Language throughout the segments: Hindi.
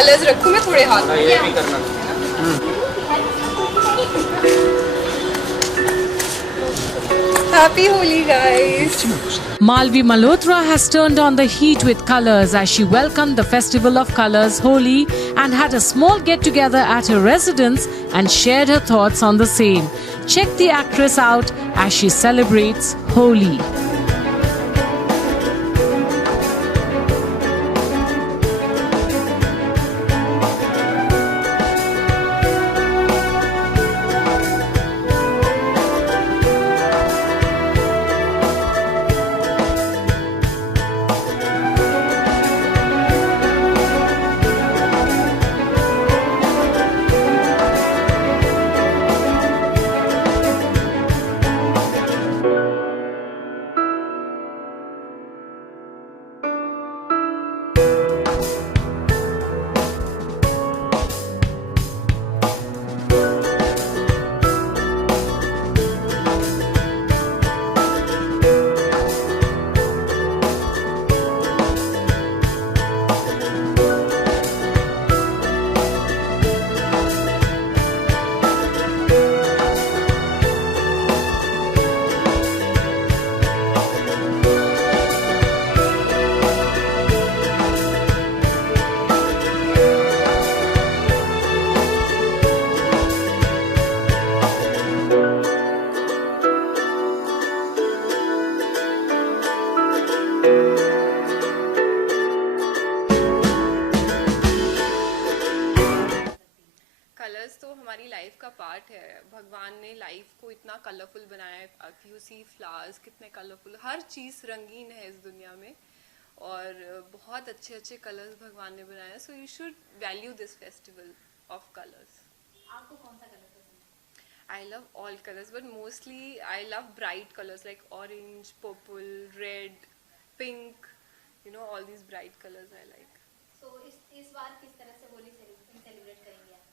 कलर्स रखूँ मैं थोड़े हाथ में? Happy Holi, guys! Malvi Malhotra has turned on the heat with colors as she welcomed the festival of colors Holi and had a small get-together at her residence and shared her thoughts on the same. Check the actress out as she celebrates Holi. Colours तो हमारी लाइफ का पार्ट है। भगवान ने लाइफ को इतना कलरफुल बनाया है। यू सी फ्लावर्स कितने कलरफुल, हर चीज़ रंगीन है इस दुनिया में और बहुत अच्छे अच्छे कलर्स भगवान ने बनाए हैं। So you should value this festival of colours. आपको कौन सा कलर पसंद है? I love all colours but mostly I love bright colours like orange, purple, red, pink, you know all these bright colours I like. So इस बार किस तरह से होली सेलिब्रेट करेंगे आप?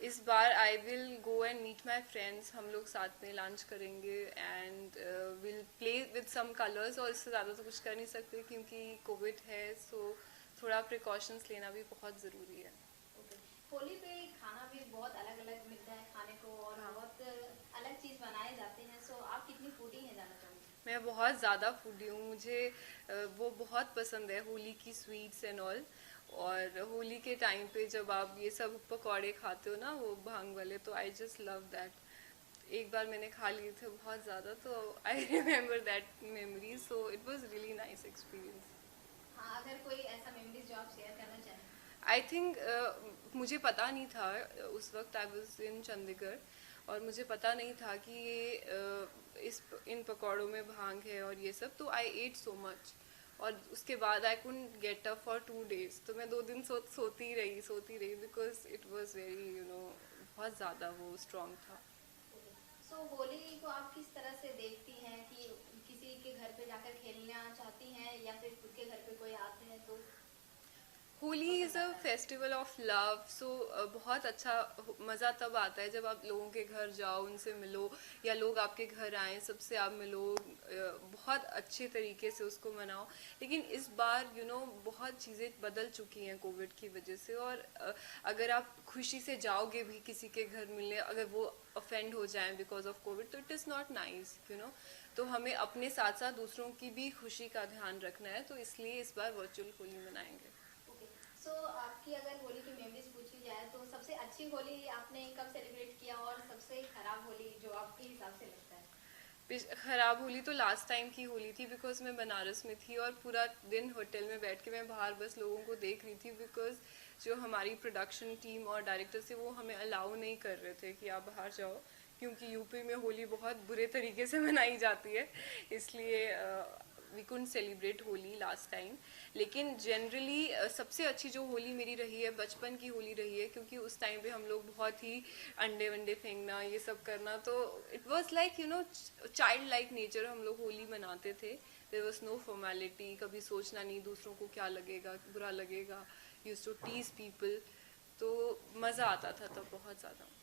इस बार I will go and meet my friends. हम लोग साथ में लंच करेंगे and will play with some colours और इससे ज़्यादा तो कुछ कर नहीं सकते क्योंकि कोविड है। सो थोड़ा प्रिकॉशंस लेना भी बहुत ज़रूरी है। होली पे खाना भी बहुत अलग अलग मिलता है खाने को और बहुत अलग चीज़ बनाए जाते हैं। सो आप कितनी फूडी हैं जानना चाहूँगी? मैं बहुत ज़्यादा फूडी हूँ। मुझे वो बहुत पसंद है होली की स्वीट्स एंड ऑल। और होली के टाइम पे जब आप ये सब पकौड़े खाते हो ना वो भांग वाले, तो आई जस्ट लव दैट। एक बार मैंने खा लिए थे बहुत ज़्यादा, तो I remember that memory. So it was really nice experience. हाँ, अगर कोई ऐसा मेमोरीज जो आप शेयर करना चाहें? आई थिंक मुझे पता नहीं था उस वक्त। आई वाज इन चंडीगढ़ और मुझे पता नहीं था कि ये इन पकौड़ों में भांग है और ये सब। तो आई एट सो मच और उसके बाद I couldn't get up for 2 days। तो मैं 2 दिन सोती रही बिकॉज इट वाज वेरी बहुत ज़्यादा वो स्ट्रॉन्ग था। सो होली को आप किस तरह से देखती हैं कि किसी के घर पे जाकर खेलना चाहती हैं या फिर खुद के घर पे कोई आते हैं तो? Holi is a festival of love. So बहुत अच्छा मज़ा तब आता है जब आप लोगों के घर जाओ, उनसे मिलो या लोग आपके घर आएँ, सबसे आप मिलो, बहुत अच्छे तरीके से उसको मनाओ। लेकिन इस बार बहुत चीज़ें बदल चुकी हैं कोविड की वजह से। और अगर आप खुशी से जाओगे भी किसी के घर मिलने, अगर वो ऑफेंड हो जाएं बिकॉज ऑफ कोविड, तो इट इज़ नॉट नाइस तो हमें अपने साथ साथ दूसरों की भी खुशी का ध्यान रखना है। तो इसलिए इस बार वर्चुअल होली मनाएंगे। सो आपकी अगर होली की मेमोरीज पूछी जाए तो सबसे अच्छी होली आपने कब सेलिब्रेट किया और सबसे खराब होली जो आपके हिसाब से लगता है? खराब होली तो लास्ट टाइम की होली थी बिकॉज मैं बनारस में थी और पूरा दिन होटल में बैठ के मैं बाहर बस लोगों को देख रही थी। बिकॉज जो हमारी प्रोडक्शन टीम और डायरेक्टर से वो हमें अलाउ नहीं कर रहे थे कि आप बाहर जाओ, क्योंकि यूपी में होली बहुत बुरे तरीके से मनाई जाती है। इसलिए we couldn't celebrate Holi last time. लेकिन जनरली सबसे अच्छी जो होली मेरी रही है बचपन की होली रही है, क्योंकि उस टाइम पे हम लोग बहुत ही अंडे वंडे फेंकना ये सब करना, तो it was like child like nature. हम लोग होली मनाते थे। देयर वाज नो फॉर्मेलिटी, कभी सोचना नहीं दूसरों को क्या लगेगा, बुरा लगेगा। यूज्ड टू टीज पीपल, तो मज़ा आता था तब बहुत ज़्यादा।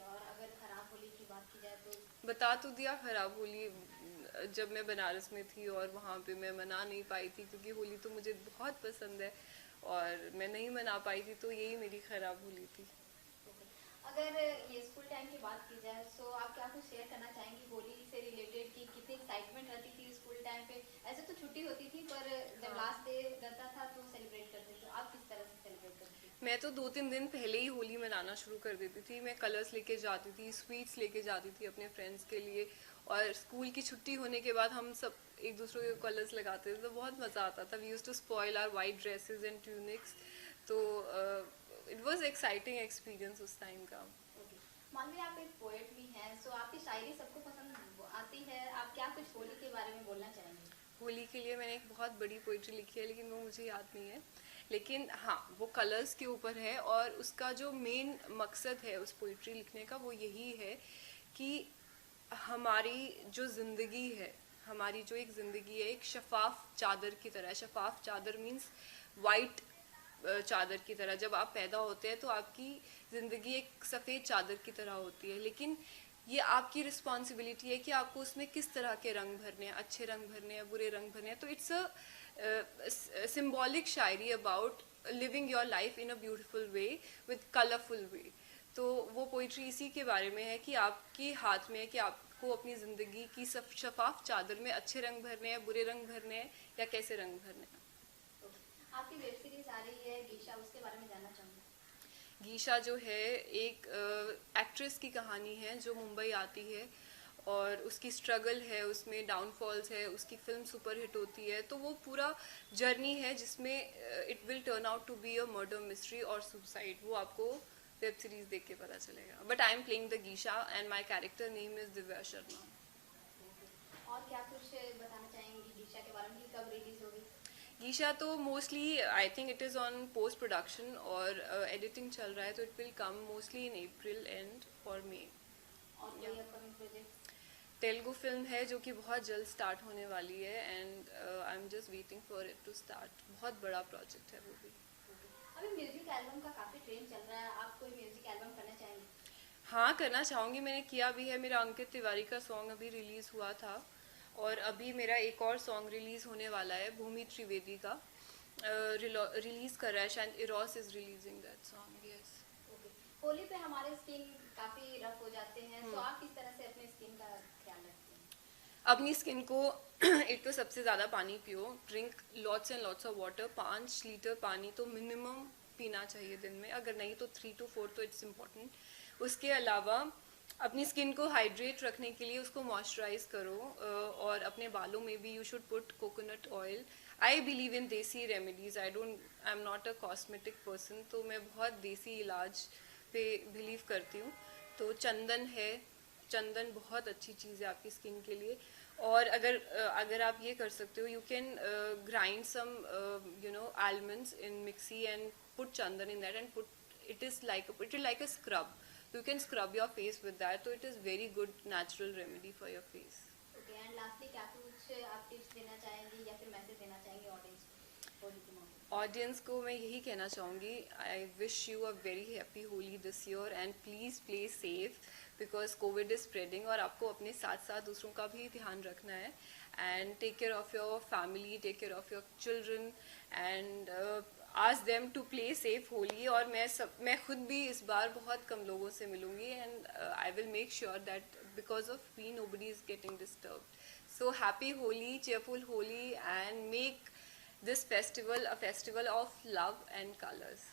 और अगर खराब होली की बात की जाए तो? बता तो दिया खराब होली जब मैं बनारस में थी और वहाँ पे मैं मना नहीं पाई थी, क्योंकि होली तो मुझे बहुत पसंद है और मैं नहीं मना पाई थी, तो यही मेरी ख़राब होली थी। अगर ये स्कूल टाइम की बात की जाए तो आप क्या कुछ शेयर करना चाहेंगी होली से रिलेटेड कि कितनी एक्साइटमेंट रहती थी स्कूल टाइम पे? ऐसे तो छुट्टी होती थी पर जब लास्ट डे रहता था तो सेलिब्रेट करते थे, आप किस तरह से सेलिब्रेट करते थे? मैं तो 2-3 दिन पहले ही होली मनाना शुरू कर देती थी। मैं कलर्स लेके जाती थी, स्वीट्स लेके जाती थी अपने फ्रेंड्स के लिए, और स्कूल की छुट्टी होने के बाद हम सब एक दूसरे को कलर्स लगाते थे, तो बहुत मज़ा आता था। We used to spoil our white dresses and tunics, तो इट वाज एक्साइटिंग एक्सपीरियंस उस टाइम का। मान लीजिए आप एक पोएट भी हैं, तो आपकी शायरी सबको पसंद आती है, आप क्या कुछ होली के बारे में बोलना चाहेंगे? होली के लिए मैंने एक बहुत बड़ी पोइट्री लिखी है, लेकिन वो मुझे याद नहीं है। लेकिन हाँ, वो कलर्स के ऊपर है, और उसका जो मेन मकसद है उस पोइट्री लिखने का वो यही है कि हमारी जो ज़िंदगी है, हमारी जो एक ज़िंदगी है, एक शफाफ चादर की तरह है। शफाफ चादर मीन्स वाइट चादर की तरह। जब आप पैदा होते हैं तो आपकी ज़िंदगी एक सफ़ेद चादर की तरह होती है, लेकिन ये आपकी रिस्पॉन्सिबिलिटी है कि आपको उसमें किस तरह के रंग भरने हैं, अच्छे रंग भरने हैं, बुरे रंग भरने हैं। तो इट्स अ सिम्बॉलिक शायरी about living your life in a beautiful way with colourful way. तो वो पोइट्री इसी के बारे में है कि आपके हाथ में है कि आपको अपनी ज़िंदगी की शफाफ चादर में अच्छे रंग भरने हैं, बुरे रंग भरने हैं, या कैसे रंग भरने हैं। आपकी वेब सीरीज आ रही है गीशा, उसके बारे में जानना चाहूँगी। गीशा जो है एक एक्ट्रेस की कहानी है जो मुंबई आती है, और उसकी स्ट्रगल है, उसमें डाउनफॉल्स है, उसकी फिल्म सुपर हिट होती है। तो वो पूरा जर्नी है जिसमें it will turn out to be a murder mystery और सुसाइड। वो आपको वेब सीरीज देख के पता चलेगा। But I am playing the geisha and my character name is Divya Sharma. और क्या कुछ बताना चाहेंगी गीशा के बारे में कि कब रिलीज होगी? गीशा तो mostly I think it is on post production, और एडिटिंग चल रहा है, तो it will come mostly in April and और मे। और कोई अपकमिंग प्रोजेक्ट? तेलुगु फिल्म है जो कि बहुत जल्द स्टार्ट होने वाली है, and I am just waiting for it to start. बहुत बड़ा प्रोजेक्ट है वो भी। अभी म्यूजिक एल्बम का काफी ट्रेंड चल रहा है, आप कोई म्यूजिक एल्बम करना चाहेंगे? हाँ, करना चाहूँगी, मैंने किया भी है। मेरा अंकित तिवारी का सॉन्ग अभी रिलीज़ हुआ था, और अभी मेरा एक और सॉन्ग रिलीज़ होने वाला है, भूमि त्रिवेदी का रिलीज़ कर रहा है शायद, Eros is releasing that song. Yes. Holi पे हमारे स्किन काफी रफ हो जाते हैं, तो आप किस तरह से अपने स्किन का ख्याल रखते हैं? अपनी स्किन को एक तो सबसे ज़्यादा पानी पियो, drink lots and lots of water. 5 litre पानी तो मिनिमम पीना चाहिए दिन में, अगर नहीं तो 3 to 4 तो इट्स इम्पॉर्टेंट। उसके अलावा अपनी स्किन को हाइड्रेट रखने के लिए उसको मॉइस्चराइज करो, और अपने बालों में भी you should put coconut oil. I believe in desi remedies, I am not a cosmetic person, तो मैं बहुत देसी इलाज पे बिलीव करती हूँ। तो चंदन है, चंदन बहुत अच्छी चीज़ है आपकी स्किन के लिए। और अगर आप ये कर सकते हो, you can grind some almonds in mixie and put chandan in that and put it is like a scrub. You can scrub your face with that, so it is very good natural remedy for your face. Okay, and lastly क्या कुछ आप टिप्स देना चाहेंगी या फिर मैसेज देना चाहेंगे ऑडियंस को होली के मौके पे? ऑडियंस को मैं यही कहना चाहूँगी, I wish you a very happy Holi this year, and please play safe because Covid is spreading, और आपको अपने साथ साथ दूसरों का भी ध्यान रखना है। And take care of your family, take care of your children, and ask them to play safe Holi. और मैं खुद भी इस बार बहुत कम लोगों से मिलूँगी, and I will make sure that because of me nobody is getting disturbed. So happy Holi, cheerful Holi, and make this festival a festival of love and colors.